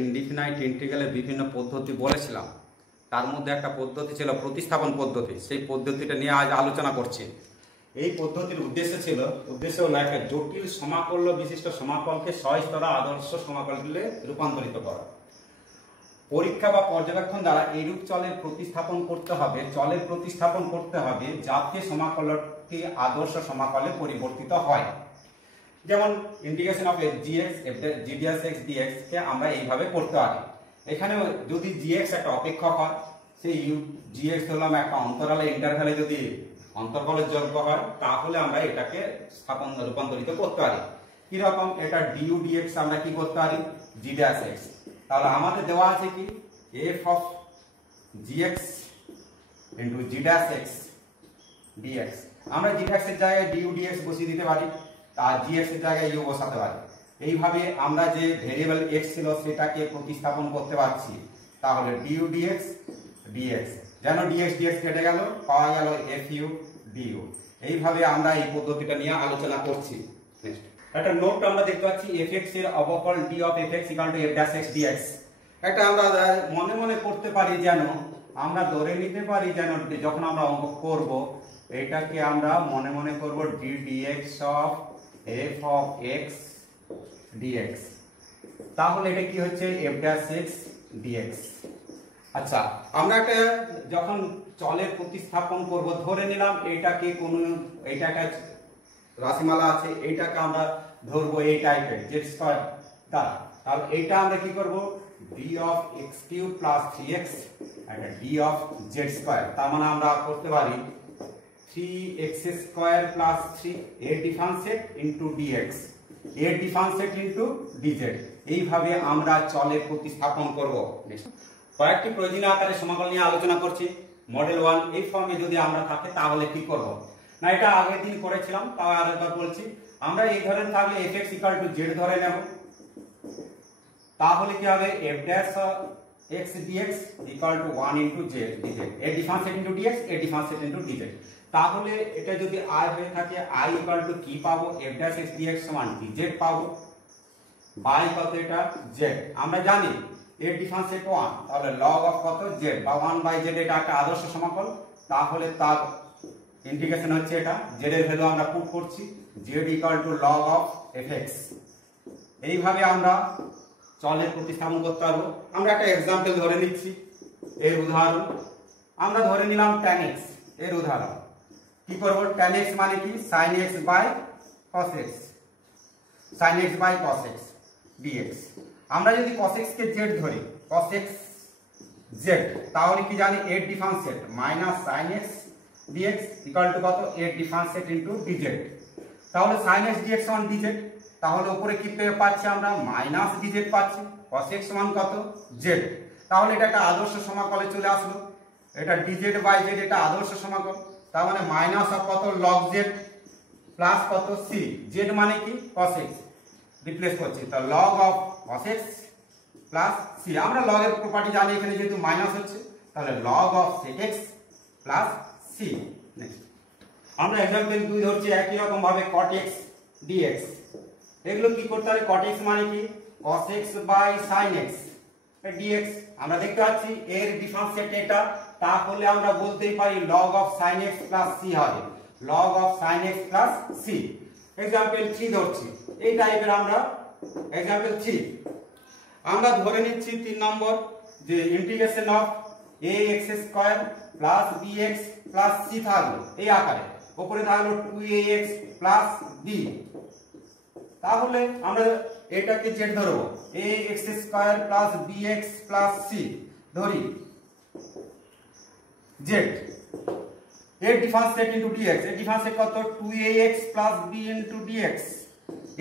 Indefinite ইন্টিগ্রালের বিভিন্ন পদ্ধতি বলেছিলাম, তার মধ্যে একটা পদ্ধতি ছিল প্রতিস্থাপন পদ্ধতি। সেই পদ্ধতিটা নিয়ে আজ আলোচনা করছি। এই পদ্ধতির উদ্দেশ্য হলো একটা জটিল সমাকল্য বিশিষ্ট সমাকলকে সহজতর আদর্শ সমাকলে রূপান্তরিত করা। পরীক্ষা বা পর্যবেক্ষণ দ্বারা এইরূপ চলের প্রতিস্থাপন করতে হবে যাতে সমাকলটি আদর্শ সমাকলে পরিবর্তিত হয়। যেমন ইন্টিগ্রেশন অফ gdx dx কে আমরা এইভাবে করতে পারি। এখানে যদি gx একটা অপেক্ষক হয়, সেই gx হলাম একটা অন্তরালে ইন্টারভ্যালে যদি অন্তর্বলের যোগ্য হয়, তাহলে আমরা এটাকে রূপান্তরিত করতে পারি। কিরকম? এটা du dx আমরা কি করতে পারি? g dash x। তাহলে আমাদের দেওয়া আছে কি f of gx into g dash x dx। আমরা g dash এর জায়গায় du dx বসিয়ে দিতে পারি, আর gx এর জায়গায় u বসাতে পারি। এইভাবে আমরা যে ভেরিয়েবল x ছিল সেটাকে প্রতিস্থাপন করতে পারছি। তাহলে du dx dx, যেন dx dx কেটে গেল, পাওয়া গেল fu du। এইভাবে আমরা এই পদ্ধতিটা নিয়ে আলোচনা করছি। একটা নোট আমরা দেখতে পাচ্ছি fx এর অবকল d of fx equal to f dash x dx। এটা আমরা মনে মনে করতে পারি, যেন আমরা ধরে নিতে পারি যেন যখন আমরা অঙ্ক করব এটাকে আমরা মনে মনে করব d dx of f of x dx। তাহলে এটা কি হচ্ছে? f dash x dx। আচ্ছা, আমরা একটা যখন চলের প্রতিস্থাপন করব, ধরে নিলাম এটা একটা রাশিমালা আছে, এইটাকে আমরা ধরবো এই টাইপের z স্কয়ার দ্বারা। তাহলে এটা আমরা কি করব? d of x cube plus 3x and d of z square. তার মানে আমরা করতে পারি 3x square plus 3 a differentiate into dx, a differentiate into dz। এইভাবে আমরা চলের প্রতিস্থাপন করব। কয়েকটি প্রয়োজনীয় আকারে সমাকল নিয়ে আলোচনা করছি। মডেল 1 এই ফর্মে যদি আমরা থাকে তাহলে কি করব না, এটা আগের দিন করেছিলাম, তাও আরেকবার বলছি। আমরা এই ধরনের থাকলে fx equal to z ধরে নেব। তাহলে কি হবে? f dash x dx equal to 1 into z dz, a differentiate into dx, a differentiate into dz। তাহলে এটা যদি i হয়ে থাকে, i equal to কি পাবো? f dash x dx সমান dz পাবো, বাই কত? এটা z। আমরা জানি এর ডিফারেন্সিয়েট 1, তাহলে log of কত? z বা 1/z। এটা একটা আদর্শ সমাকল, তাহলে তার ইন্টিগ্রেশন হচ্ছে এটা। z এর ভ্যালু আমরা পুট করছি, z equal to log of fx। এইভাবে আমরা চলের প্রতিস্থাপন করতে পারবো। আমরা একটা एग्जांपल ধরে নিচ্ছি, এর উদাহরণ আমরা ধরে নিলাম tan x। এর উদাহরণ কি করব? tan x মানে কি? sin x by cos x, sin x by cos x dx। আমরা যদি cos x কে z ধরি, cos x z, তাহলে কি জানি? এর differentiate minus sin x dx equal to কত? এর ডিফারেন্সিয়েট ইনটু dz। তাহলে sin x dx সমান dz। তাহলে উপরে কি পাচ্ছি আমরা? মাইনাস dz পাচ্ছি। cos x সমান কত? z। তাহলে এটা একটা আদর্শ সমাকলে চলে আসলো। এটা dz বাই z, এটা আদর্শ সমাকল। তার মানে মাইনাস অফ কত? log z প্লাস কত? c। z মানে কি? cos x রিপ্লেস করছি, তো log of cos x plus c। আমরা log এর প্রপার্টি জানি, এখানে যেহেতু মাইনাস হচ্ছে, তাহলে log of sec x plus c। Next আমরা एग्जांपल 2 ধরছি একই রকম ভাবে cot x dx। এগুলো কি করতে হবে? cot x মানে কি? cos x by sin x dx। আমরা দেখতে পাচ্ছি এর ডিফারেন্সিয়েট এটা, তাহলে আমরা বলতেই পারি log of sin x plus c হবে, log of sin x plus c। Example 3 ধরছি এই টাইপের। আমরা एग्जांपल 3 আমরা ধরে নিচ্ছি 3 নম্বর যে integration of ax square plus bx plus c থাকলো এই আকারে, উপরে থাকলো 2ax প্লাস b। তাহলে আমরা এটাকে z ধরব, ax square plus bx plus c ধরি z। এর ডিফারেন্সিয়েট ইনটু dx, এর ডিফারেন্সিয়েট কত? 2ax plus b into dx,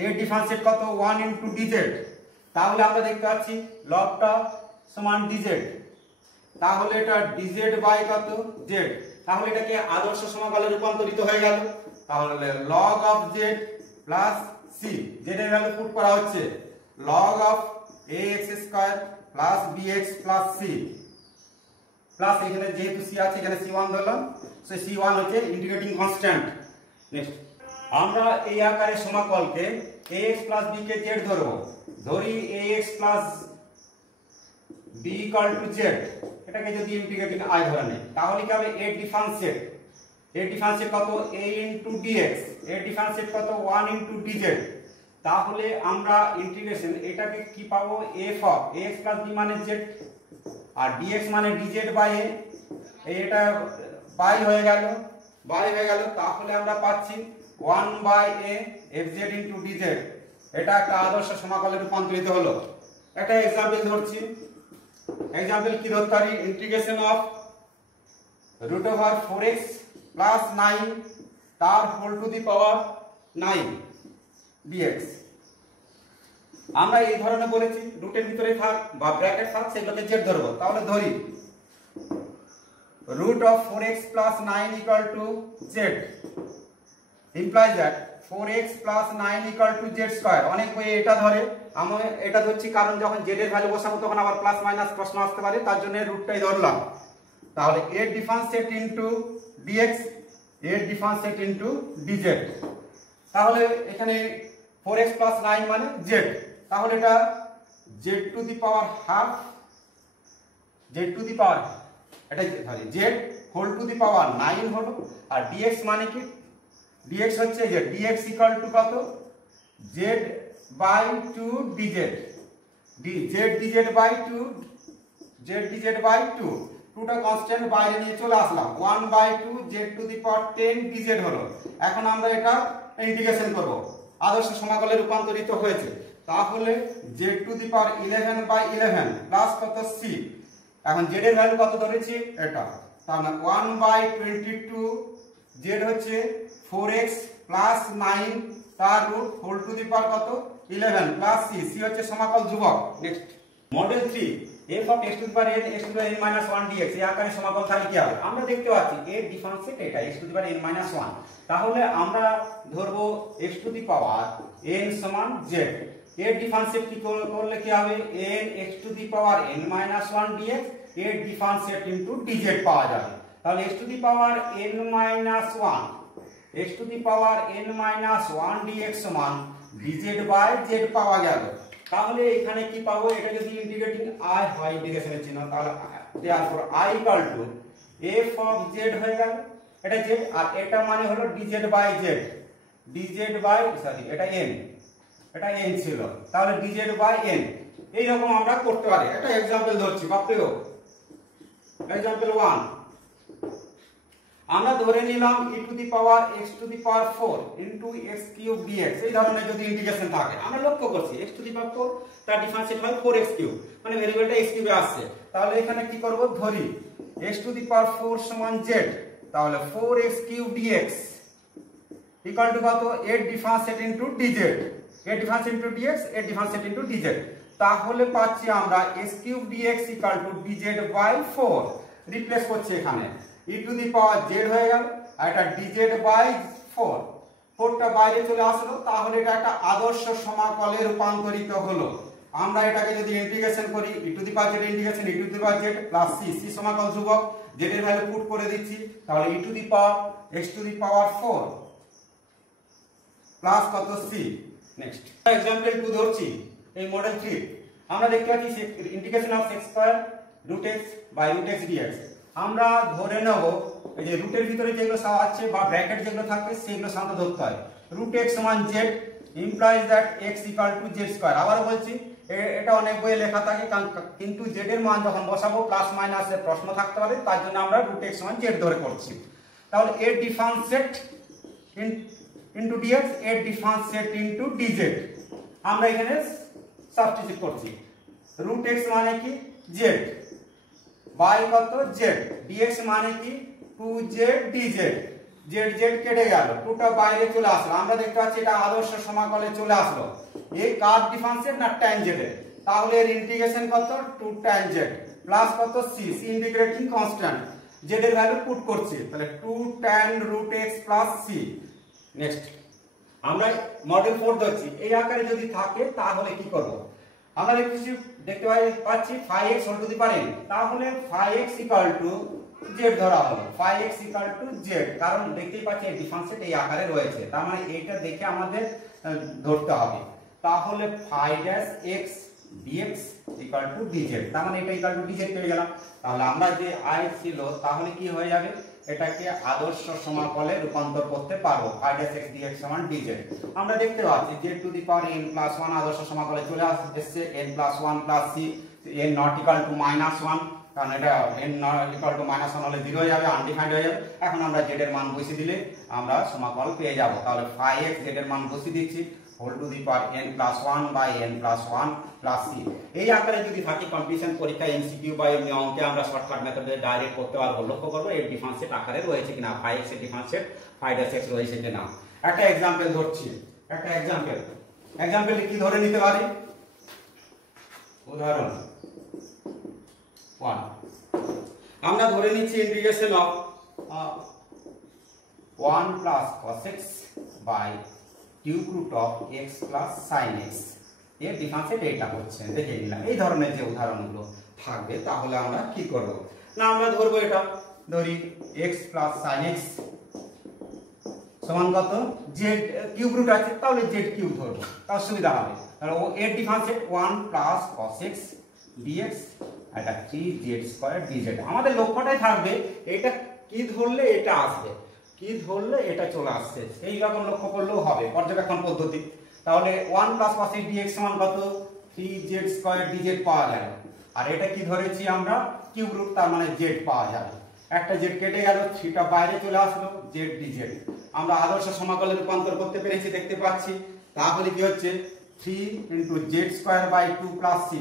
এর ডিফারেন্সিয়েট কত? 1 ইনটু dz। তাহলে আমরা দেখতে পাচ্ছি লগটা সমান dz, তাহলে এটা dz বাই কত? z। তাহলে এটাকে আদর্শ সমাকলে রূপান্তরিত হয়ে গেল। তাহলে log of z plus c, z এর ভ্যালু পুট করা হচ্ছে log of ax square plus bx plus c plus এখানে যেহেতু c আছে এখানে c1 ধরলাম, সো c1 হচ্ছে ইন্টিগ্রেটিং কনস্ট্যান্ট। নেক্সট আমরা এই আকারে সমাকলকে ax প্লাস b কে z ধরব। ধরি ax plus b equal to Z, এটাকে যদি ইন্টিগ্রেটিং আই ধরে নেই তাহলে কি হবে a ডিফারেন্সিয়েট, কত a into dx, a differentiate কত 1 ইনটু dz। তাহলে আমরা ইন্টিগ্রেশন এটাকে কি পাবো f of ax plus b মানে z আর dx মানে dz বাই a, এটা বাই হয়ে গেল, তাহলে আমরা পাচ্ছি 1 by a fz into dz। এটা একটা আদর্শ সমাকলে রূপান্তরিত হলো। একটা एग्जांपल ধরছি, एग्जांपल কি ধরতে পারি, integration of root over 4x plus 9 তার whole to the power 9 dx। আমরা এই ধরনের বলেছি রুটের ভিতরে থাক বা ব্র্যাকেট থাক সেগুলোকে z ধরবো। তাহলে ধরি root of 4x plus 9 equal to z implies that 4x plus 9 equal to z square। অনেক বই এটা ধরে, আমি এটা ধরছি কারণ যখন z এর ভ্যালু বসাবো তখন আবার প্লাস মাইনাস প্রশ্ন আসতে পারে, তার জন্য রুটটাই ধরলাম। তাহলে a differentiate into dx, a differentiate into dz। তাহলে এখানে 4x plus 9 মানে z, তাহলে এটা z to the power half, এটা ধরি z whole to the power 9 হলো। আর dx মানে কি, dx হচ্ছে যে dx ইকুয়াল টু কত z by 2 dz, z dz by 2, 2টা কনস্ট্যান্ট বাইরে নিয়ে চলে আসলাম, 1 by 2 z to the power 10 dz হলো। এখন আমরা এটা ইন্টিগ্রেশন করব, আদর্শ সমাকলে রূপান্তরিত হয়েছে। তাহলে z to the power 11 by 11 plus কত c, এখন z এর ভ্যালু কত ধরেছি এটা, তাহলে 1 বাই 22 z হচ্ছে 4x প্লাস 9 তার root whole to the power কত 11 প্লাস c, c হচ্ছে সমাকল ধ্রুবক। Next model 3 f of x to the power n x to the power n minus 1 dx এই আকারে সমাকল তাহলে কি হবে, আমরা দেখতে পাচ্ছি a ডিফারেন্সিয়েট এটা x to the power n minus 1। তাহলে আমরা ধরবো x to the power n সমান z, এর ডিফারেন্সিয়েট কি করলে কি হবে n x to the power n minus 1 dx, এর ডিফারেন্সিয়েট ইনটু dz পাওয়া যাবে। তাহলে x to the power n minus 1, x to the power n minus 1 dx সমান dz বাই z পাওয়া গেল। তাহলে এখানে কি পাবো, এটা যদি ইন্টিগ্রেটিং i হয় ইন্টিগ্রেশনের চিহ্ন, তাহলে therefore i equal to f of z হয়ে গেল, এটা z আর এটা মানে হলো dz বাই z, এটা n ছিল, তাহলে dz বাই n। এই রকম আমরা করতে পারি। একটা एग्जांपल ধরছি, বাপরে एग्जांपल 1 আমরা ধরে নিলাম e to the power x to the power 4 into x cube dx। এই ধরনের যদি ইন্টিগ্রেশন থাকে আমরা লক্ষ্য করছি x টু দি পাওয়ার 4 তার ডিফারেন্সিয়েট হয় 4x কিউব, মানে ভেরিয়েবলটা x কিউবে আসছে। তাহলে এখানে কি করব, ধরি x টু দি পাওয়ার 4 সমান z, তাহলে 4x cube dx equal to কত, এর ডিফারেন্সিয়েট ইনটু dz, এর ডিফারেন্সিয়েট ইনটু dx, এর ডিফারেন্সিয়েট ইনটু dz। তাহলে পাচ্ছি আমরা x cube dx equal to dz by 4, replace করছি এখানে e to the power z হয়ে গেল আর এটা dz বাই 4, 4টা বাইরে চলে আসলো। তাহলে এটা একটা আদর্শ সমাকলে রূপান্তরিত হলো। আমরা এটাকে যদি ইন্টিগ্রেশন করি e to the power z integration e to the power z plus c সমাকল ধ্রুবক, z এর ভ্যালু পুট করে দিচ্ছি, তাহলে e to the power x to the power 4 plus কত c। নেক্সট एग्जांपल 2 ধরছি, এই মডেল 3 আমরা দেখতে পাচ্ছি integration of x square root x by root x dx। আমরা ধরে নেব এই যে রুটের ভিতরে যেগুলো সব আছে বা ব্র্যাকেট যেগুলো থাকবে সেগুলো সামনে ধরতে হয়। রুট x সমান z implies that x equal two z square. আবার বলছি এটা অনেক বইয়ে লেখা থাকে, কিন্তু z এর মান যখন বসাবো প্লাস মাইনাসের প্রশ্ন থাকতে পারে, তার জন্য আমরা রুট x সমান z ধরে করছি। তাহলে এর ডিফারেন্সিয়েট ইনটু dx, এর ডিফারেন্সিয়েট ইনটু dz আমরা এখানে সাবস্টিটিউট করছি। রুট x মানে কি z বাই কত z, dx মানে কি 2z dz, z কেটে গেল, 2টা বাইরে চলে আসলো। আমরা দেখতে পাচ্ছি এটা আদর্শ সমাকলে চলে আসলো। এই কার ডিফারেন্সিয়েট না tan z এর, তাহলে এর ইন্টিগ্রেশন কত 2 tan z প্লাস কত c, ইন্টিগ্রেটিং কনস্ট্যান্ট, z এর ভ্যালু পুট করছি, তাহলে 2 tan root x plus c। Next আমরা মডেল 4 ধরছি, এই আকারে যদি থাকে তাহলে কি করব, আমরা দেখতে পাচ্ছি 5x whole to the power n, তাহলে 5x ইকুয়াল টু z ধরা হলো, 5x ইকুয়াল টু z, কারণ দেখতেই পাচ্ছি এই ডিফারেন্সিয়েট এই আকারে রয়েছে, তার মানে এইটা দেখে আমাদের ধরতে হবে। তাহলে 5x dx equal to dz, তার মানে এটা ইকুয়াল টু dz পেয়ে গেলাম। তাহলে আমরা যে i ছিল তাহলে কি হয়ে যাবে, এটাকে আদর্শ সমাকলে রূপান্তর করতে পারবো, phi dash x dx সমান dz। আমরা দেখতে পাচ্ছি z to the power n plus 1 আদর্শ সমাকলে চলে আসছে, n plus 1 plus c, n not equal to minus 1, কারণ এটা n not equal to minus 1 হলে 0 হয়ে যাবে, আনডিফাইন্ড হয়ে যাবে। এখন আমরা z এর মান বসিয়ে দিলে আমরা সমাকল পেয়ে যাব। তাহলে phi x z এর মান বসিয়ে দিচ্ছি, whole to the power n plus 1 by n plus 1 plus c। এই আকারে যদি থাকে কম্পিটিশন পরীক্ষা এমসিকিউ বা এমনি অঙ্কে আমরা শর্টকাট মেথডে ডাইরেক্ট করতে পারবো। লক্ষ্য করবো এর ডিফারেন্সিয়েট আকারে রয়েছে কিনা, phi x এর ডিফারেন্সিয়েট phi dash x রয়েছে কিনা। একটা एग्जांपल ধরছি, একটা एग्जांपल কি ধরে নিতে পারি, উদাহরণ 1 আমরা ধরে নিচ্ছি integration of 1 plus cos x by cube root of x plus sin x, এর ডিফারেন্সিয়েট এটা হচ্ছে, দেখে নিলাম। এই ধরনের যে উদাহরণগুলো থাকবে তাহলে আমরা কি করব না, আমরা ধরবো এটা, ধরি x প্লাস sin x সমান কত, z কিউব রুট আছে তাহলে z কিউব ধরবো, তার সুবিধা হবে। তাহলে ও এর differentiate 1 plus cos x dx, এটা 3z স্কয়ার dz। আমাদের লক্ষ্যটাই থাকবে এটা কি ধরলে এটা আসবে, কি ধরলে এটা চলে আসছে, এই রকম লক্ষ্য করলেও হবে পর্যবেক্ষণ পদ্ধতি। তাহলে 1 প্লাস cos x dx সমান কত, 3z স্কয়ার dz পাওয়া গেল। আর এটা কি ধরেছি আমরা, কিউব রুট, তার মানে z পাওয়া যাবে। একটা z কেটে গেল, 3টা বাইরে চলে আসলো, z dz। আমরা আদর্শ সমাকলে রূপান্তর করতে পেরেছি, দেখতে পাচ্ছি। তাহলে কি হচ্ছে 3 into z square by 2 plus c,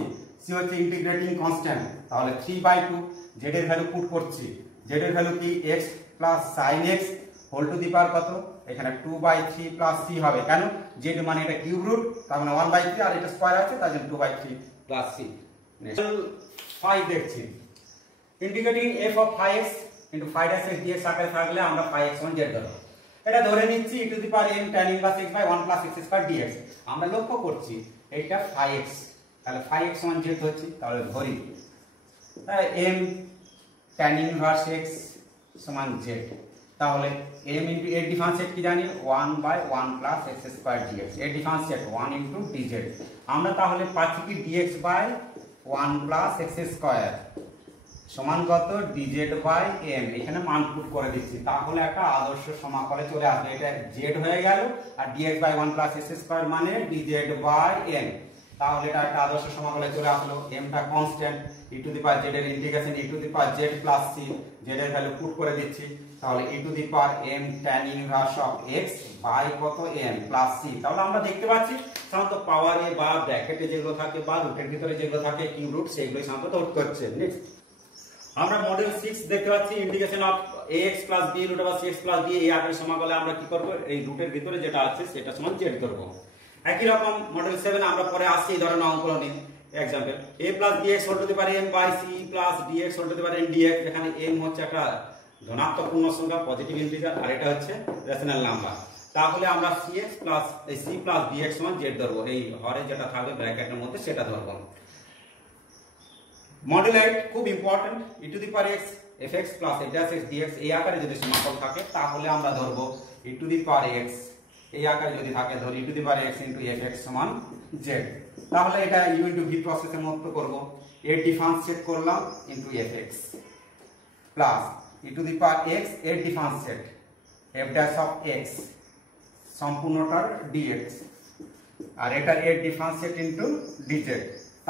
c হচ্ছে ইন্টিগ্রেটিং কনস্ট্যান্ট, তাহলে 3/2, z এর ভ্যালু পুট করছি, z এর ভ্যালু কি x plus sin x whole to the power কত, এখানে 2/3 প্লাস c হবে, কেন z মানে এটা কিউব রুট, তার মানে 1/3, আর এটা স্কয়ার আছে তার জন্য 2/3 প্লাস c। নেক্সট 5 দেখছি, integrating f of phi x into phi dash x dx আকারে থাকলে আমরা phi x সমান z ধরব। এটা ধরে নিচ্ছি e to the power m tan inverse x by 1 plus x square dx। আমরা লক্ষ্য করছি এটা phi x, তাহলে phi x সমান z হচ্ছে, তাহলে ধরি m tan ইনভার্স x সমান z। তাহলে m ইনটু এর ডিফারেন্সিয়েট কি জানি, 1 by 1 plus x square dx, এর ডিফারেন্সিয়েট 1 ইনটু dz। আমরা তাহলে পাচ্ছি কি dx by 1 plus x square সমান কত, dz বাই m, এখানে মান পুট করে দিচ্ছি। তাহলে একটা আদর্শ সমাকলে চলে আসবে, এটা z হয়ে গেল, আর dx by 1 plus x square মানে dz বাই m। তাহলে এটা একটা আদর্শ সমাকলে চলে আসলো, m টা constant, e to the power z এর integration e to the power z plus c, z এর ভ্যালু পুট করে দিচ্ছি। তাহলে e to the power m tan inverse of x by কত m প্লাস c। তাহলে আমরা দেখতে পাচ্ছি সাধারণত পাওয়ারে বা ব্র্যাকেটে যেগুলো থাকে বা রুটের ভিতরে যেগুলো থাকে কিউব রুট, সেগুলোই সাধারণত ধরতে হচ্ছে। নেক্সট আমরা মডেল 6 দেখতে পাচ্ছি, integration of ax plus b root over cx plus b, এই আকারে সমাকলে আমরা কি করব, এই রুটের ভিতরে যেটা আছে সেটা সমান z ধরব। একই রকম মডেল 7 আমরা পরে আসছি এই ধরনের অঙ্কগুলো নিয়ে। Example a plus dx whole to the power m by c plus dx whole to the power m dx, এখানে m হচ্ছে একটা ধনাত্মক পূর্ণ সংখ্যা, পজিটিভ ইন্টিজার, আর এটা হচ্ছে রেশনাল নাম্বার। তাহলে আমরা cx plus c plus dx সমান z ধরব, এই হরে যেটা থাকবে ব্র্যাকেটের মধ্যে সেটা ধরব। মডেল 8 খুব important, e to the power x fx plus f dash x dx এই আকারে যদি সমাকল থাকে তাহলে আমরা ধরব e to the power x, এই আকারে যদি থাকে ধরি e to the power x into fx সমান z। তাহলে এটা u ইনটু v প্রসেসের মতো করব, এর ডিফারেন্সিয়েট করলাম into fx plus e to the power x এর differentiate f dash of x সম্পূর্ণটার dx, আর এটা এর ডিফারেন্সিয়েট ইনটু dz।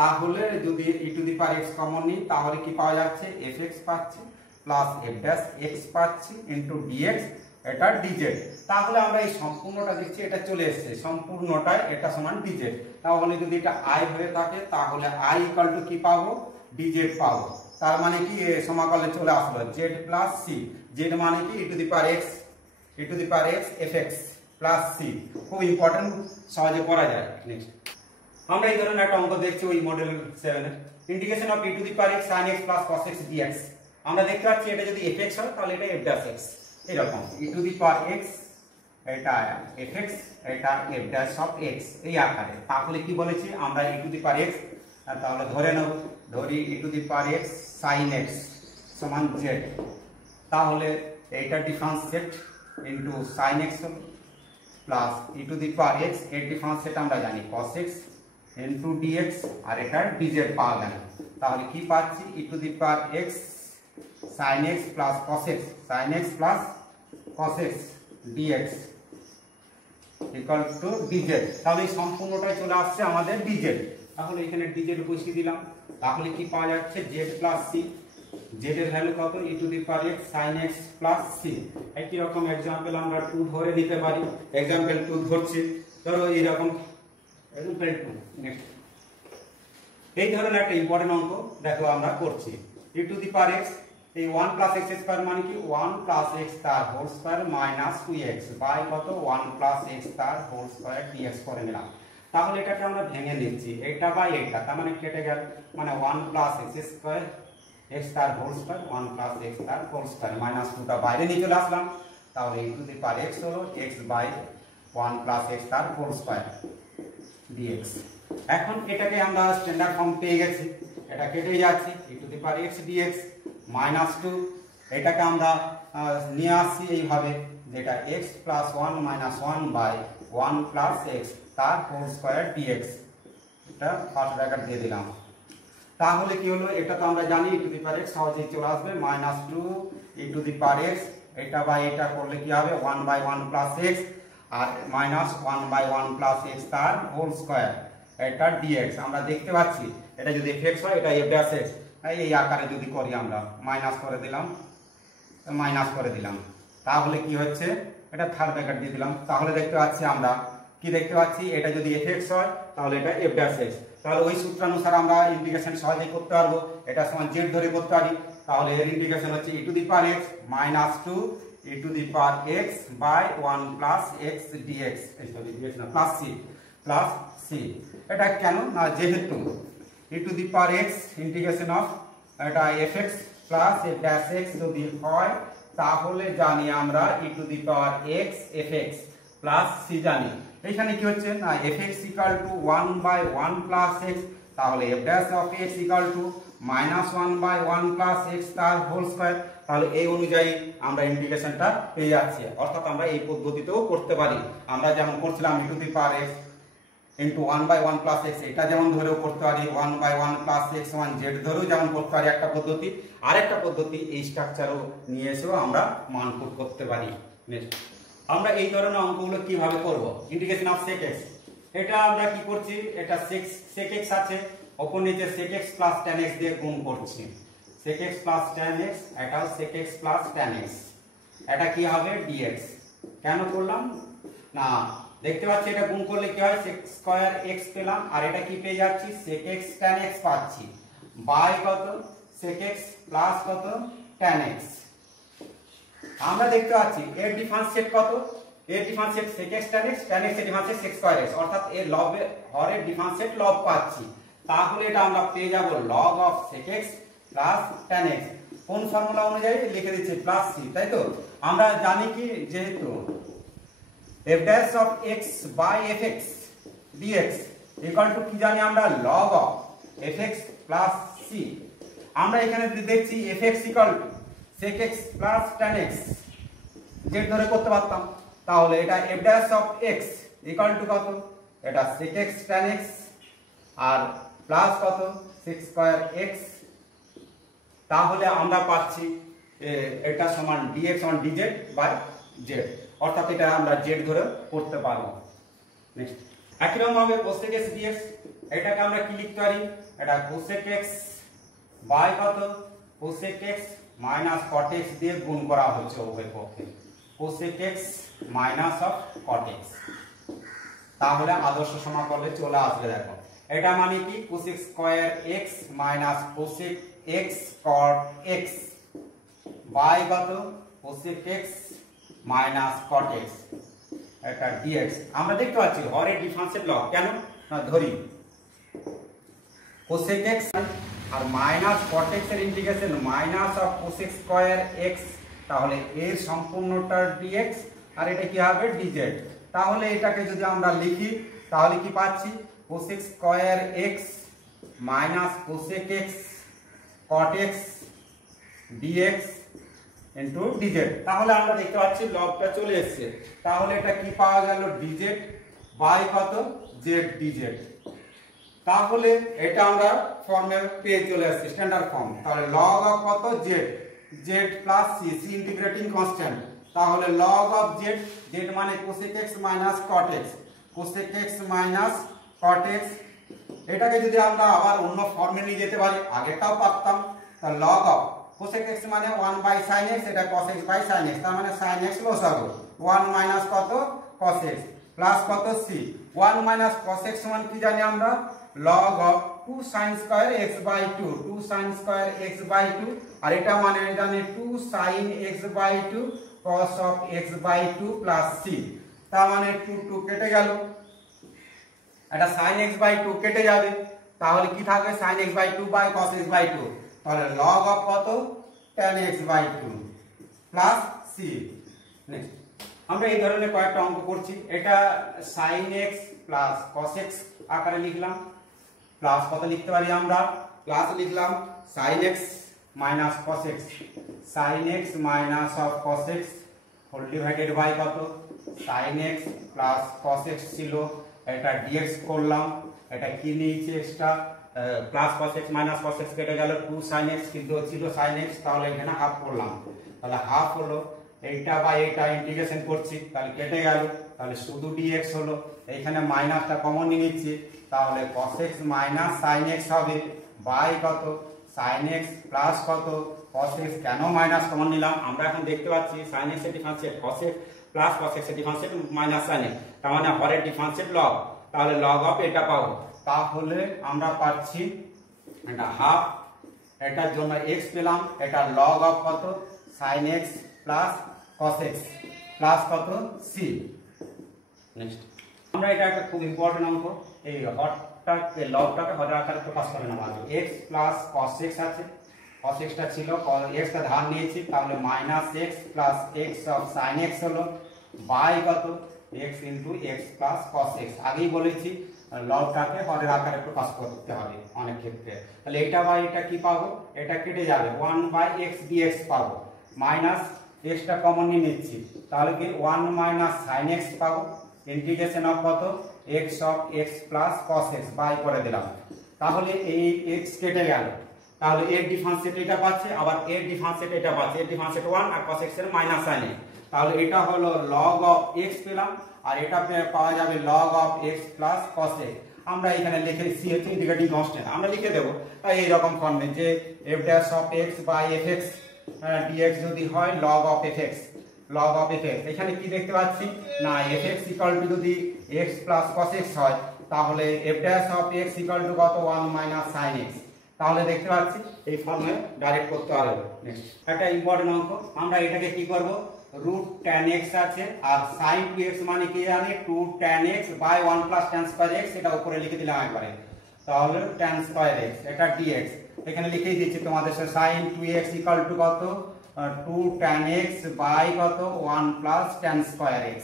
তাহলে যদি e to the power x common নিই তাহলে কি পাওয়া যাচ্ছে, fx পাচ্ছি প্লাস f dash x পাচ্ছি ইনটু dx, এটা dz। তাহলে আমরা এই সম্পূর্ণটা দেখছি এটা চলে এসেছে, সম্পূর্ণটা এটা সমান dz। তাহলে যদি এটা i হয়ে থাকে তাহলে i ইকুয়াল টু কি পাবো, dz পাবো। তার মানে কি সমাকলে চলে আসলো z প্লাস c, z মানে কি e to the power x fx plus c। খুব ইম্পর্টেন্ট, সহজে করা যায়। নেক্সট আমরা এই ধরনের একটা অঙ্ক দেখছি ওই মডেল 7 এর, integration of e to the power x sin x plus cos x dx। আমরা দেখতে পাচ্ছি এটা যদি fx হয় তাহলে এটা f dash x, এরকম e to the power x এটা fx এটা f dash অফ x এই আকারে। তাহলে কি বলেছি আমরা e to the power x, তাহলে ধরে নেব, ধরি e to the power x sin x সমান z। তাহলে এইটা differentiate into sin x plus e to the power x এর ডিফারেন্সিয়েট আমরা জানি cos x ইন্টু ডিএক্স, আর এটা ডিজেড পাওয়া গেল। তাহলে কি পাচ্ছি, ই to the power x sine x plus cos x, sine x plus cos x dx equal to dz. তাহলে এই সম্পূর্ণটাই চলে আসছে আমাদের ডিজেড। তাহলে এখানে ডিজেড বসিয়ে দিলাম। তাহলে কি পাওয়া যাচ্ছে, জেড প্লাস সি। জেড এর ভ্যালু কত, e to the power x sine x plus C. একই রকম एग्जांपल আমরা 2 ধরে নিতে পারি। एग्जांपल 2 ধরছি, ধরো এইরকম एग्जांपल 2। নেক্সট এই ধরনের একটা ইম্পর্টেন্ট অঙ্ক দেখো আমরা করছি। ই টু দি পাওয়ার এক্স, এই 1 প্লাস এক্স স্কয়ার মানে কি 1 প্লাস এক্স তার whole square minus 2x by কত 1 প্লাস এক্স তার হোল স্কয়ার dx করে নিলাম। তাহলে এটাকে আমরা ভেঙে নিচ্ছি, এটা বাই এটা, তার মানে কেটে গেল, মানে 1 প্লাস এক্স স্কয়ার x তার হোল স্কয়ার 1 প্লাস এক্স তার হোল স্কয়ার মাইনাস 2টা বাইরে নিয়ে চলে আসলাম। তাহলে ই টু দি পাওয়ার এক্স হলো x বাই 1 প্লাস এক্স তার হোল স্কয়ার dx। এখন এটাকে আমরা স্ট্যান্ডার্ড ফর্ম পেয়ে গেছি, এটা কেটে যাচ্ছে, e to the power x dx minus 2। এটাকে আমরা নিয়ে আসছি এইভাবে, যেটা x plus 1 minus 1 by 1 plus x তার হোল স্কয়ার dx, এটা ফার্স্ট ব্র্যাকেট দিয়ে দিলাম। তাহলে কি হলো, এটা তো আমরা জানি ই টু দি পাওয়ার x সহজেই চলে আসবে, minus 2 e to the power x, এটা বাই এটা করলে কি হবে 1 বাই 1 প্লাস x, আর মাইনাস 1 বাই 1 প্লাস x তার হোল স্কয়ার, এটা dx। আমরা দেখতে পাচ্ছি এটা যদি fx হয় এটা f ড্যাশ x, এই আকারে যদি করি আমরা মাইনাস করে দিলাম, মাইনাস করে দিলাম। তাহলে কি হচ্ছে, এটা থার্ড ব্র্যাকেট দিয়ে দিলাম। তাহলে দেখতে পাচ্ছি আমরা কি দেখতে পাচ্ছি, এটা যদি fx হয় তাহলে এটা f ড্যাশ x। তাহলে ওই সূত্রানুসারে আমরা ইন্টিগ্রেশন সহজেই করতে পারবো, এটা সমান z ধরে করতে পারি। তাহলে এর ইন্টিগ্রেশন হচ্ছে e to the power x minus 2 e to the power x by 1 plus x dx, এই সরি dx না প্লাস c। এটা কেন না, যেহেতু e to the power x integration of এটা fx plus f dash x যদি হয়, তাহলে জানি আমরা e to the power x fx plus c জানি। এখানে কি হচ্ছে না, fx equal to 1 by 1 plus x, তাহলে f dash of x equal to minus 1 by 1 plus x তার হোল স্কয়ার। তাহলে এই অনুযায়ী আমরা ইন্টিগ্রেশনটা পেয়ে যাচ্ছি, অর্থাৎ আমরা এই পদ্ধতিতেও করতে পারি। আমরা যেমন করছিলাম e to the power x into 1 by 1 plus x, এটা যেমন ধরেও করতে পারি, 1 বাই 1 প্লাস x সমান z ধরেও যেমন করতে পারি একটা পদ্ধতি, আরেকটা পদ্ধতি এই স্ট্রাকচারও নিয়ে এসেও আমরা মান পুট করতে পারি। নেক্সট আমরা এই ধরনের অঙ্কগুলো কিভাবে করব, ইন্টিগ্রেশন অফ sec x। এটা আমরা কি করছি, এটা sec x আছে, ওপর নিচে sec x plus tan x দিয়ে গুণ করছি, sec x plus tan x, এটাও sec x plus tan x, এটা কি হবে dx। কেন করলাম না, দেখতে পাচ্ছি এটা গুণ করলে কি হয়, sec স্কয়ার x পেলাম, আর এটা কি পেয়ে যাচ্ছি sec x tan x পাচ্ছি, বাই কত sec x প্লাস কত tan x। আমরা দেখতে পাচ্ছি এর ডিফারেন্সিয়েট কত, এর differentiate sec x tan x, tan x এর ডিফারেন্সিয়েট sec স্কয়ার x, অর্থাৎ এর লবের হরের ডিফারেন্সিয়েট লব পাচ্ছি। তাহলে এটা আমরা পেয়ে যাব log of sec x plus tan x। কোন ফর্মুলা অনুযায়ী লিখে দিচ্ছি প্লাস c, তাই তো। আমরা জানি কি, যেহেতু f dash of x by fx dx equal to কি জানি আমরা, log of fx plus c। আমরা এখানে দেখছি fx equal two sec x plus tan x, z ধরে করতে পারতাম। তাহলে এটা f dash of x equal to কত, এটা sec x tan x আর প্লাস কত sec স্কয়ার x। তাহলে আমরা পাচ্ছি এটা সমান dx সমান dz বাই z, অর্থাৎ এটা আমরা z ধরে করতে পারবো। নেক্সট একই রকম ভাবে cosec x dx, এটাকে আমরা কি লিখতে পারি, এটা cosec x বাই কত cosec x minus cot x দিয়ে গুণ করা হচ্ছে উভয় পক্ষে, cosec x minus of cot x। তাহলে আদর্শ সমাকলে চলে আসবে। দেখো এটা মানে কি, cosec square x minus cosec x cot x by কত cosec x minus cot x, এটা dx। আমরা দেখতে পাচ্ছি হরের ডিফারেন্সিয়েট লগ, কেন না ধরি cosec x আর মাইনাস cot x এর integration minus of cosec square x, তাহলে এর সম্পূর্ণটা dx আর এটা কি হবে dz। তাহলে এটাকে যদি আমরা লিখি তাহলে কি পাচ্ছি, cosec square x minus cosec x cot x dx into dz। তাহলে আমরা দেখতে পাচ্ছি লবটা চলে এসেছে। তাহলে এটা কি পাওয়া গেল, dz বাই কত z dz। তাহলে এটা আমরা ফর্মে পেয়ে চলে আসছি স্ট্যান্ডার্ড ফর্ম। তাহলে লগ অফ কত z, z plus c, c integrating constant. তাহলে লগ অফ জেড, জেড মানে cosec x minus cot x, cosec x minus cot x. এটাকে যদি আমরা আবার অন্য ফর্মে নিয়ে যেতে পারি, আগেরটাও পারতাম। তাহলে লগ অফ কোসেক এক্স মানে 1 বাই সাইন এক্স, এটা cos x by sine x, তার মানে সাইন এক্স লসাগু 1 মাইনাস কত cos x প্লাস কত c। 1 মাইনাস cos x সমান কি জানি আমরা, log of 2 sin square x by 2, 2 sin square x by 2, আর এটা মানে জানি 2 sin x by 2 cos of x by 2 plus c। তার মানে 2 2 কেটে গেল, এটা sin x বাই 2 কেটে যাবে, তাহলে কি থাকবে sin x by 2 by cos x by 2। তাহলে log of কত tan x by 2 plus c। Next আমরা এই ধরনের কয়েকটা অঙ্ক করছি। এটা sin x plus cos x আকারে লিখলাম, প্লাস কত লিখতে পারি আমরা, প্লাস লিখলাম sin x minus cos x, sin x minus of cos x whole divided by কত sin x plus cos x ছিল, এটা dx করলাম, এটা কি নিয়েছি extra plus cos x minus cos x কেটে গেল 2 sin x, কিন্তু ছিল sin x, তাহলে এখানে হাফ করলাম, তাহলে হাফ হলো। এইটা বা এটা ইন্টিগ্রেশন করছি, তাহলে কেটে গেল, তাহলে শুধু dx হলো। এইখানে মাইনাসটা কমন নিয়ে নিচ্ছি, তাহলে cos x minus sin x হবে বাই কত sin x প্লাস কত cos x। কেন মাইনাস কমন নিলাম, আমরা এখন দেখতে পাচ্ছি sin x এর differentiate cos x plus cos x এর ডিফারেন্সিয়েট মাইনাস sin x, তার মানে হরের ডিফারেন্সিয়েট লগ, তাহলে লগ অফ এটা পাবো। তাহলে আমরা পাচ্ছি এটা হাফ, এটার জন্য x পেলাম, এটা লগ অফ কত sin x plus cos x plus কত c। নেক্সট আমরা এটা একটা খুব ইম্পর্টেন্ট অঙ্ক, এই হরটাকে লগটাকে হরের আকারে প্রকাশ করে নেওয়া হবে। x প্লাস cos x আছে, cos x টা ছিল, x টা ধার নিয়েছি, তাহলে minus x plus x of sin x হলো বাই কত x into x plus cos x। আগেই বলেছি লগটাকে হরের আকারে প্রকাশ করতে হবে অনেক ক্ষেত্রে। তাহলে এটা বাই এটা কি পাবো, এটা কেটে যাবে 1 বাই x dx পাবো, মাইনাস x টা কমন নিয়ে নিচ্ছি, তাহলে কি 1 মাইনাস sin x পাবো, ইন্টিগ্রেশন অফ কত x of x plus cos x by করে দিলাম, তাহলে এই x কেটে গেল, তাহলে এর ডিফারেন্সিয়েট এটা পাচ্ছে, আবার এর ডিফারেন্সিয়েট এটা পাচ্ছে, এর ডিফারেন্সিয়েট 1 আর cos x এর মাইনাস sin x, তাহলে এটা হলো log অফ x পেলাম, আর এটা পাওয়া যাবে log of x plus cos x। আমরা এখানে লিখে c হচ্ছে ইন্টিগ্রেটিং কনস্ট্যান্ট, আমরা লিখে দেব এই রকম ফর্মে যে f dash of x by fx dx যদি হয় log of fx, log of fx। এখানে কি দেখতে পাচ্ছি না, fx ইকুয়াল টু যদি x প্লাস cos x হয়, তাহলে f dash of x equal to কত 1 মাইনাস sin x, তাহলে দেখতে পাচ্ছি এই ফর্মে ডাইরেক্ট করতে পারবো। নেক্সট একটা ইম্পর্টেন্ট অঙ্ক, আমরা এটাকে কি করব, রুট tan x আছে আর sin 2x মানে কি জানি 2 tan x by 1 plus tan square x, এটা উপরে লিখে দিলাম একবারে, তাহলে tan স্কয়ার x এটা dx, এখানে লিখেই দিচ্ছি তোমাদের sin 2x ইকুয়াল টু কত 2 tan x বাই কত 1 প্লাস tan স্কয়ার x।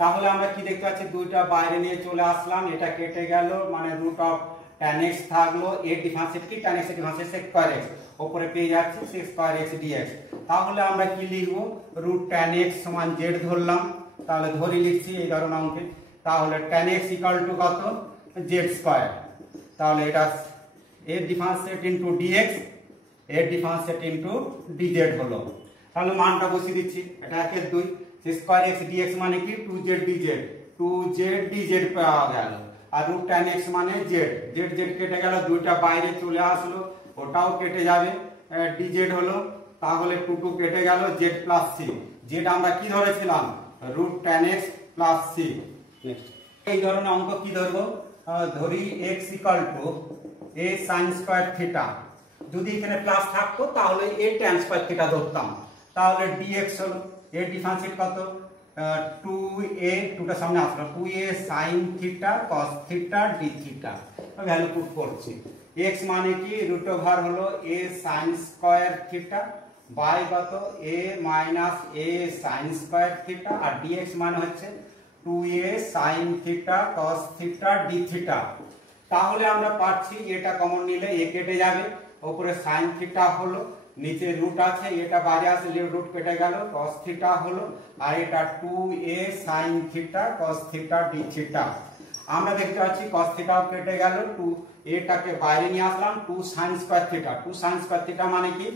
তাহলে আমরা কি দেখতে পাচ্ছি, দুইটা বাইরে নিয়ে চলে আসলাম, এটা কেটে গেল, মানে রুট অফ tan x থাকলো, এর ডিফারেন্সিয়েট কি tan x এর ডিফারেন্সিয়েট sec স্কয়ার x, উপরে পেয়ে যাচ্ছি sec স্কয়ার x dx। তাহলে আমরা কি লিখব, রুট tan x সমান z ধরলাম, তাহলে ধরি লিখছি এই ধরনের অঙ্কে, তাহলে tan x ইকুয়াল টু কত z স্কয়ার, তাহলে এটা এর ডিফারেন্সিয়েট ইনটু dx, এর ডিফারেন্সিয়েট ইনটু dz হলো, তাহলে মানটা বসিয়ে দিচ্ছি, এটা 1 এর 2 sec স্কয়ার x dx মানে কি 2z dz, 2z dz পাওয়া গেল, আর রুট tan x মানে z, z কেটে গেল, দুইটা বাইরে চলে আসলো, ওটাও কেটে যাবে, dz হলো, তাহলে 2 2 কেটে গেল, z প্লাস c, z আমরা কি ধরেছিলাম root tan x plus c। এই ধরনের অঙ্ক কি ধরবো, ধরি x equal to a sin square theta, যদি এখানে প্লাস থাকতো তাহলে a tan স্কয়ার থিটা ধরতাম, তাহলে dx হলো, এর ডিফারেন্সিয়েট কত 2a, 2টা সামনে আসলো 2a sin theta cos theta d theta, value put করছি, x মানে কি রুট ওভার হলো a sin square theta by কত a minus a sin square theta, আর dx মানে হচ্ছে 2a sin theta cos theta d theta. তাহলে আমরা পাচ্ছি এটা কমন নিলে a কেটে যাবে, উপরে sin থিটা হলো, নিচে রুট আছে, এটা বাইরে আসলে রুট কেটে গেল, cos থিটা হলো, আর এটা 2a sin theta cos theta d theta. আমরা দেখতে পাচ্ছি cos থিটাও কেটে গেল, 2 এটাকে বাইরে নিয়ে আসলাম, 2 sin square theta. 2 sin square theta মানে কি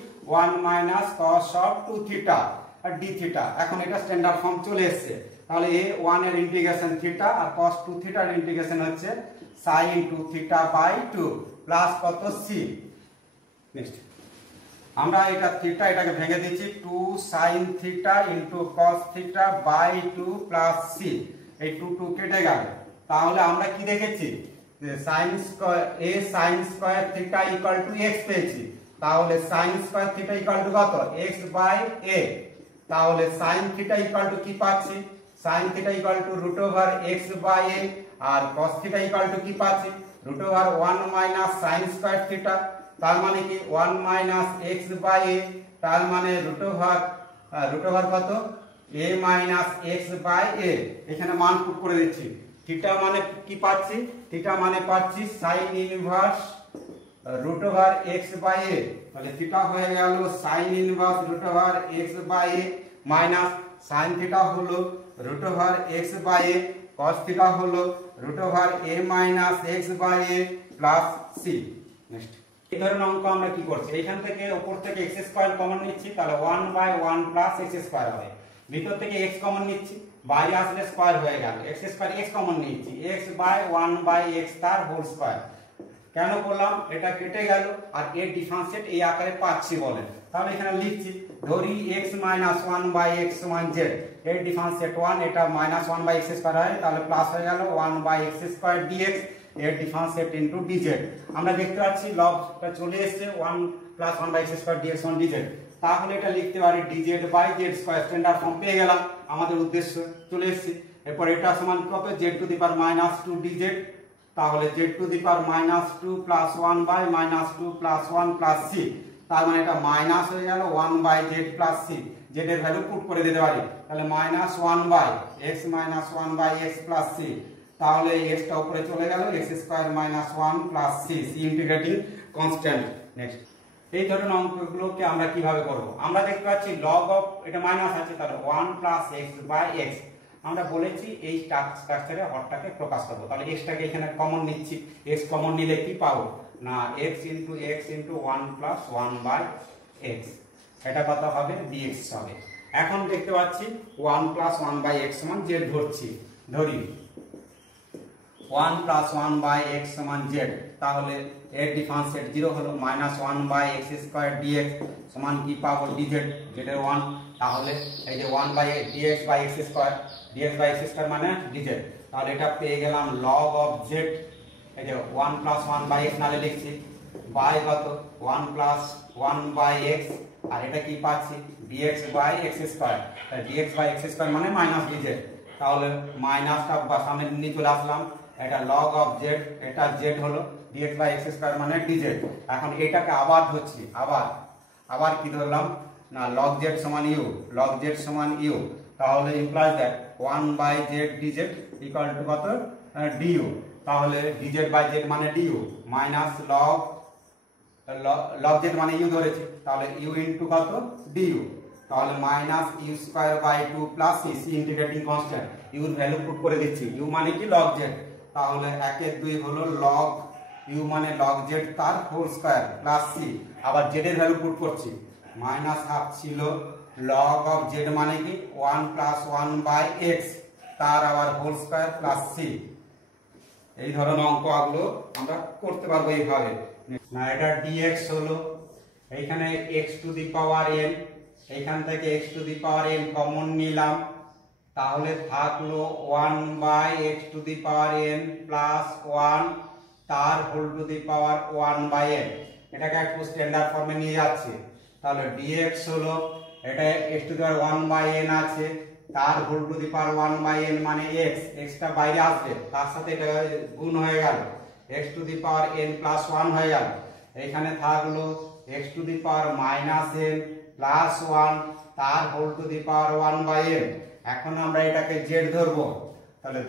1 মাইনাস cos অফ 2 থিটা আর d থিটা। এখন এটা স্ট্যান্ডার্ড ফর্ম চলে এসেছে। তাহলে এ 1 এর ইন্টিগ্রেশন থিটা আর cos 2 থিটার ইন্টিগ্রেশন হচ্ছে sin 2 থিটা বাই 2 প্লাস কত c। নেক্সট আমরা এটা থিটা এটাকে ভেঙে দিচ্ছি, 2 sin theta into cos theta by 2 plus c। এই 2 2 কেটে গেল। তাহলে আমরা কি দেখেছি যে sin square a sin square theta equal to x পেয়েছি। তাহলে sin square theta equal to কত x বাই a। তাহলে sin থিটা ইকুয়াল টু কি পাচ্ছি, sin theta equal to root over x by a আর cos থিটা ইকুয়াল টু কি পাচ্ছি root over 1 minus sin square theta. তার মানে কি 1 মাইনাস x বাই a, তার মানে রুট ওভার কত a minus x by a। এখানে মান পুট করে দিচ্ছি। থিটা মানে কি পাচ্ছি, থিটা মানে পাচ্ছি sin inverse root over x by a। তাহলে থিটা হয়ে গেল sin inverse root over x by a minus sin theta হলো root over x by a, cos theta হলো root over a minus x by a plus c। Next এই ধরনের অঙ্ক আমরা কি করছি, এখান থেকে উপর থেকে x স্কয়ার কমন নিচ্ছি, তাহলে 1 বাই 1 প্লাস x স্কয়ার হবে। ভিতর থেকে x কমন নিচ্ছি, বাইরে আসলে স্কয়ার হয়ে গেল, x স্কয়ার x কমন নিচ্ছি, x বাই 1 বাই x তার হোল স্কয়ার। কেন করলাম, এটা কেটে গেল আর এর ডিফারেন্সিয়েট এই আকারে পাচ্ছি বলে। তাহলে এখানে লিখছি, ধরি x মাইনাস 1 বাই x সমান z, এর ডিফারেন্সিয়েট 1, এটা মাইনাস 1 বাই x স্কয়ার হয়, তাহলে প্লাস হয়ে গেল 1 বাই x স্কয়ার dx, এর ডিফারেন্সিয়েট ইনটু dz। আমরা দেখতে পাচ্ছি লগটা চলে এসেছে 1 plus 1 by x square dx সমান dz। তাহলে এটা লিখতে পারি dz by z square, standard form পেয়ে গেলাম, আমাদের উদ্দেশ্য চলে এসেছে। এরপর এটা সমান কত z to the power minus 2 dz। তাহলে z to the power minus 2 plus 1 by minus 2 plus 1 plus c। তার মানে এটা মাইনাস হয়ে গেল 1 by z plus c। z এর ভ্যালু পুট করে দিতে পারি, তাহলে minus 1 by x minus 1 by x plus c। তাহলে x টা উপরে চলে গেল, x square minus 1 plus c, c integrating constant. Next এই ধরনের অঙ্কগুলোকে আমরা কিভাবে করব, আমরা দেখতে পাচ্ছি log অফ এটা মাইনাস আছে, তাহলে 1 প্লাস x বাই x। আমরা বলেছি এই স্ট্রাকচারে হরটাকে প্রকাশ করব। তাহলে x টাকে এখানে কমন নিচ্ছি, x কমন নিলে কি পাবো না x into x into 1 plus 1 by x, এটা কত হবে dx হবে। এখন দেখতে পাচ্ছি 1 প্লাস 1 বাই x সমান z ধরছি, ধরি 1 প্লাস 1 বাই x সমান z। তাহলে এর ডিফারেন্সিয়েট 0 হলো, minus 1 by x square dx সমান কি পাবো dz, z এর 1। তাহলে এই যে 1 by dx by x square, dx by x square মানে dz। তাহলে এটা পেয়ে গেলাম log অফ z, এই যে 1 প্লাস 1 বাই x নালে লিখছি, বাই কত 1 প্লাস 1 বাই x, আর এটা কি পাচ্ছি dx বাই x স্কয়ার। তাহলে dx বাই x স্কয়ার মানে মাইনাস dz। তাহলে মাইনাসটা সামনে নিয়ে চলে আসলাম, এটা log অফ z, এটা z হলো, dx বাই x স্কয়ার মানে dz। এখন এটাকে আবার ধরছি, আবার কি ধরলাম না log z সমান u, log z সমান u। তাহলে implies that 1 by z dz equal to কত du। তাহলে dz বাই z মানে du মাইনাস log z মানে u ধরেছি, তাহলে u ইনটু কত du। তাহলে minus u square by 2 plus c, c integrating constant, u এর ভ্যালু পুট করে দিচ্ছি, u মানে কি log z। তাহলে 1 এর 2 হলো log u মানে log z তার হোল স্কয়ার প্লাস c। আবার z এর ভ্যালু পুট করছি, মাইনাস হাফ ছিল log অফ z মানে কি 1 প্লাস 1 বাই x তার আবার হোল স্কয়ার প্লাস c। এই ধরনের অঙ্কগুলো আমরা করতে পারবো এইভাবে। না এটা dx হলো, এইখানে x to the power n, এইখান থেকে x to the power n common নিলাম, তাহলে থাকলো 1 by x to the power n plus 1 তার whole to the power 1 by n। এটাকে একটু স্ট্যান্ডার্ড ফর্মে নিয়ে যাচ্ছি, তাহলে dx হলো এটা x to the power 1 by n আছে, তার whole to the power 1 by n মানে x, x টা বাইরে আসবে, তার সাথে এটা গুণ হয়ে গেল, x to the power n plus 1 হয়ে গেল। এখানে থাকলো x to the power minus n plus 1 তার whole to the power 1 by n। এখন আমরা এটাকে z ধরবো, তাহলে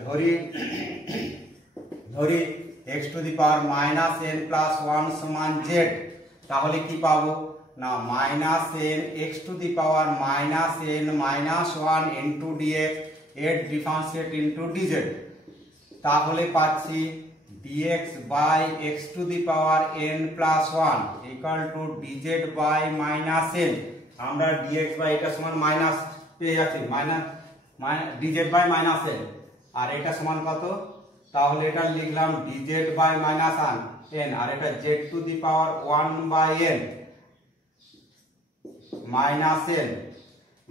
ধরি x to the power minus n plus 1 সমান z। তাহলে কি পাবো না minus n x to the power minus n minus 1 into dx, এর ডিফারেন্সিয়েট ইনটু dz। তাহলে পাচ্ছি dx by x to the power n plus 1 equal to dz by minus n। আমরা dx by এটা সমান মাইনাস পেয়ে যাচ্ছি, minus dz by minus n, আর এটা সমান কত? তাহলে এটা লিখলাম dz বাই মাইনাস n, আর এটা z to the power 1 by n minus n,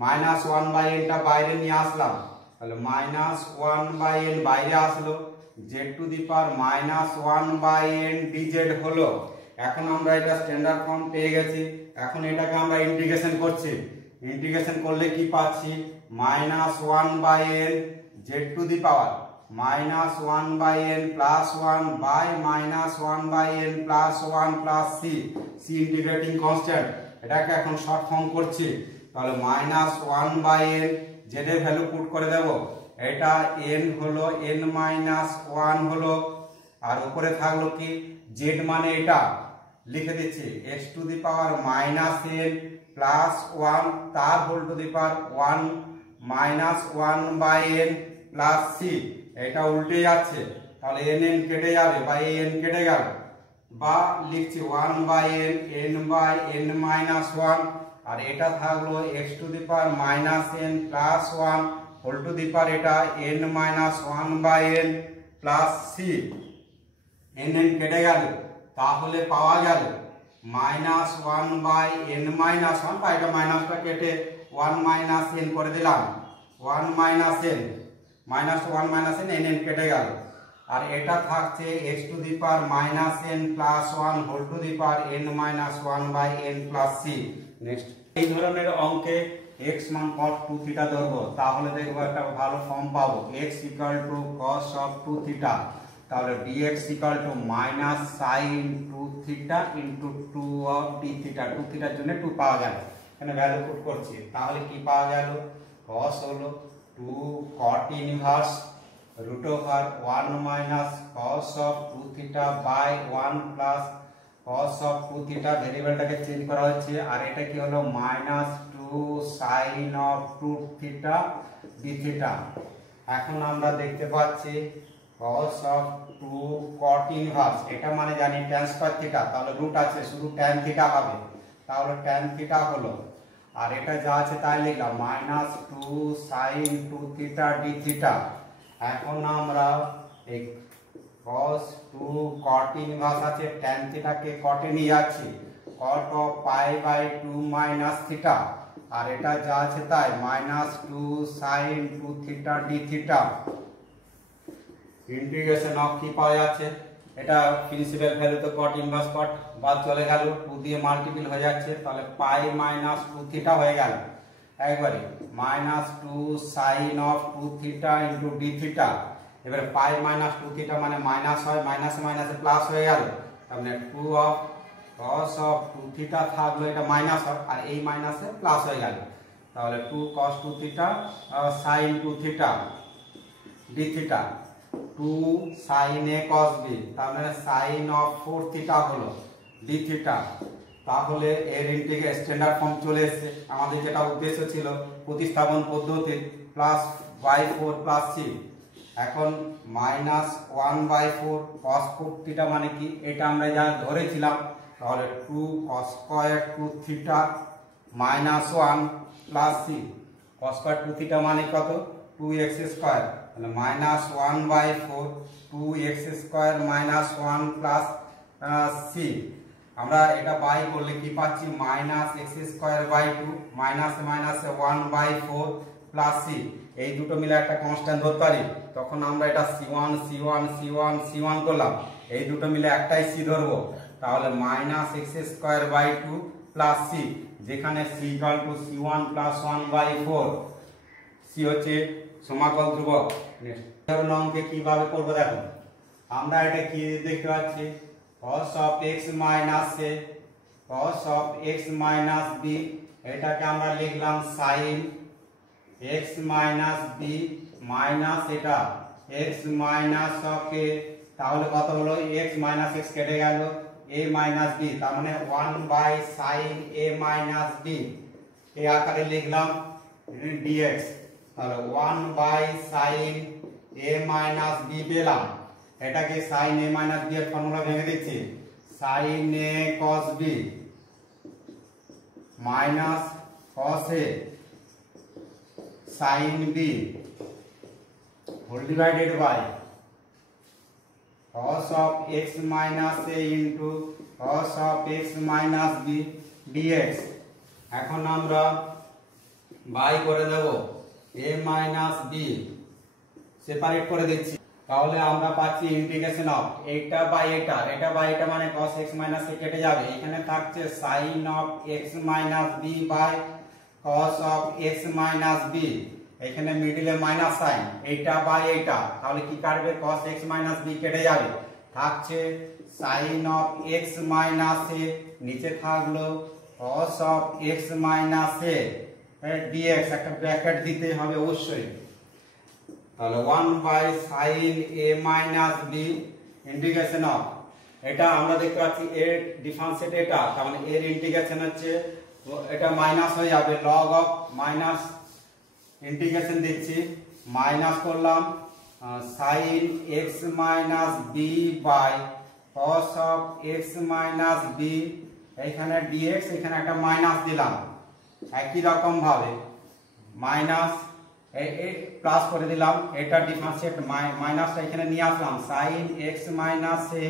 minus 1 by n টা বাইরে নিয়ে আসলাম, তাহলে মাইনাস 1 বাই n বাইরে আসলো, z to the power minus 1 by n dz হলো। এখন আমরা এটা স্ট্যান্ডার্ড ফর্ম পেয়ে গেছি। এখন এটাকে আমরা ইন্টিগ্রেশন করছি, ইন্টিগ্রেশন করলে কি পাচ্ছি? Minus 1 by n z to the power minus 1 by n plus 1 by minus 1 by n plus 1 plus c integrating constant. এটাকে এখন শর্ট ফর্ম করছি, তাহলে মাইনাস 1 বাই n z এর ভ্যালু পুট করে দেব, এটা n হলো n মাইনাস 1 হলো, আর উপরে থাকলো কি z মানে এটা লিখে দিচ্ছি x to the power minus n plus 1 তার whole to the power 1 minus 1 by n plus c। এটা উল্টে যাচ্ছে, তাহলে n কেটে যাবে বা n কেটে গেল, বা লিখছি 1 by n by n minus 1, আর এটা থাকলো x to the power minus n plus 1 whole to the power এটা n minus 1 by n plus c। n কেটে গেল, তাহলে পাওয়া গেল মাইনাস 1 বাই n মাইনাস 1, বা এটা মাইনাসটা কেটে 1 মাইনাস n করে দিলাম, 1 minus n minus 1 minus n কেটে গেল, আর এটা থাকছে x to the power minus n plus 1 whole to the power n minus 1 by n plus c। Next এই ধরনের অঙ্কে x মান cos 2 থিটা ধরবো, তাহলে দেখবো একটা ভালো ফর্ম পাবো, x equal two cos of 2 theta, তাহলে dx equal to minus sin 2 theta into 2 of d theta. 2 থিটার জন্য 2 পাওয়া গেল, এখানে ভ্যালু পুট করছি, তাহলে কি পাওয়া গেল? cos হলো 2 cot inverse root over 1 minus cos of 2 theta by 1 plus cos of 2 theta, ভেরিয়েবলটাকে change করা হচ্ছে, আর এটা কি হলো minus 2 sin of 2 theta d theta। এখন আমরা দেখতে পাচ্ছি cos of 2 cot inverse, এটা মানে জানি tan square theta, তাহলে রুট আছে শুধু tan theta হবে, তাহলে tan theta হলো, আর এটা যা আছে তাই লিখলাম minus 2 sin 2 theta d theta। এখন আমরা এই cos 2 cot ইনভার্স আছে, tan থিটা কে কটে নিয়ে যাচ্ছি, cot of pi by 2 minus theta, আর এটা যা আছে তাই minus 2 sin 2 theta d theta. Integration of কি পাওয়া যাচ্ছে? এটা প্রিন্সিপাল ভ্যালু তো cot ইনভার্স cot বাদ চলে গেল, 2 দিয়ে মাল্টিপল হয়ে যাচ্ছে, তাহলে পাই মাইনাস 2 থিটা হয়ে গেল একবারে, minus 2 sin of 2 theta into d theta. এবারে পাই মাইনাস 2 থিটা মানে মাইনাস হয়, মাইনাস মাইনাসে প্লাস হয়ে গেল, তাহলে 2 অফ cos অফ 2 থিটা থাকলো, এটা মাইনাস হয়, আর এই মাইনাসে প্লাস হয়ে গেল, তাহলে 2 cos 2 theta sin 2 theta d theta, 2 sin a cos b, তার মানে sin অফ 4 থিটা হলো d থিটা। তাহলে এর ইন্টিগ্রেশন স্ট্যান্ডার্ড ফর্ম চলে এসেছে, আমাদের যেটা উদ্দেশ্য ছিল প্রতিস্থাপন পদ্ধতি প্লাস y4 প্লাস c। এখন মাইনাস 1/4 cos 4 থিটা মানে কি এটা আমরা যা ধরেছিলাম, তাহলে 2 cos square 2 theta minus 1 plus c। cos square 2 theta মানে কত? 2x স্কয়ার, তাহলে minus 1/4 2x square minus 1 plus c। আমরা এটা বাই করলে কি পাচ্ছি? Minus x square by 2 minus মাইনাসে 1/4 প্লাস c। এই দুটো মিলে একটা কনস্ট্যান্ট ধরতে পারি, তখন আমরা এটা c1 c1 c1 c1 করলাম, এই দুটো মিলে একটাই c ধরবো, তাহলে minus x square by 2 plus c, যেখানে c equal to c1 plus 1/4, c হচ্ছে সমাকল ধ্রুবক। ধরুন অঙ্কে কিভাবে করবো দেখো, আমরা এটা কি দেখতে পাচ্ছি, cos of x minus a cos of x minus b, এটাকে আমরা লিখলাম sin x minus b minus এটা x minus of a, তাহলে কত হলো? x minus x কেটে গেল, a minus b, তার মানে 1/sin a minus b, এই আকারে লিখলাম dx, তাহলে 1/sin এ মাইনাস বি পেলাম। এটাকে সাইন এ মাইনাস বি এর ফর্মুলা ভেঙে দিচ্ছি, sine A cos B minus cos A sine B whole divided by cos of x minus a into cos of x minus b dx। এখন আমরা by করে দেব a minus b separate করে দিচ্ছি, তাহলে আমরা পাচ্ছি ইন্টিগ্রেশন অফ এটা by এটা, এটা বাই এটা মানে cos x minus a কেটে যাবে, এখানে থাকছে sin of x minus b by cos of x minus b, এখানে মিডলে মাইনাস সাইন এইটা বাই এইটা, তাহলে কি কাটবে cos x minus b কেটে যাবে, থাকছে sin of x minus a, নিচে থাকলো cos of x minus a dx, একটা ব্র্যাকেট দিতে হবে অবশ্যই, তাহলে 1 by sin a minus b integration of, এটা আমরা দেখতে পাচ্ছি এর ডিফারেন্সিয়েট এটা, তার মানে এর ইন্টিগ্রেশন হচ্ছে এটা মাইনাস হয়ে যাবে log of মাইনাস ইন্টিগ্রেশন দিচ্ছি, মাইনাস করলাম sin x minus b by cos of x minus b, এখানে dx, এখানে একটা মাইনাস দিলাম, একই রকম ভাবে মাইনাস প্লাস করে দিলাম, এটা ডিফারেন্সিয়েট মাইনাসটা এখানে নিয়ে আসলাম, sin x minus a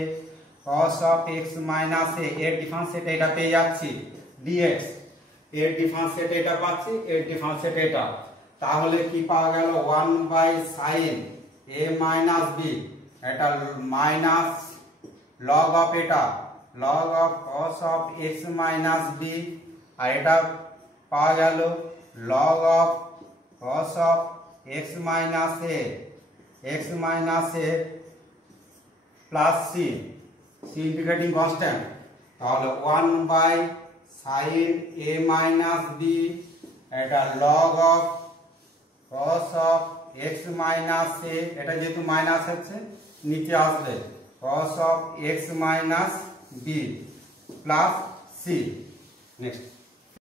cos of x minus a এর ডিফারেন্সিয়েট এটা পেয়ে যাচ্ছি dx, এর ডিফারেন্সিয়েট এটা পাচ্ছি, এর ডিফারেন্সিয়েট এটা, তাহলে কি পাওয়া গেল 1 by sin a minus b, এটা মাইনাস log of এটা log of cos of x minus b, আর এটা পাওয়া গেল log of cos of x minus a plus c, c integrating constant, তাহলে 1 by sin a minus b, এটা log of cos of x minus a, এটা যেহেতু minus হচ্ছে নিচে আসবে cos of x minus b plus c। Next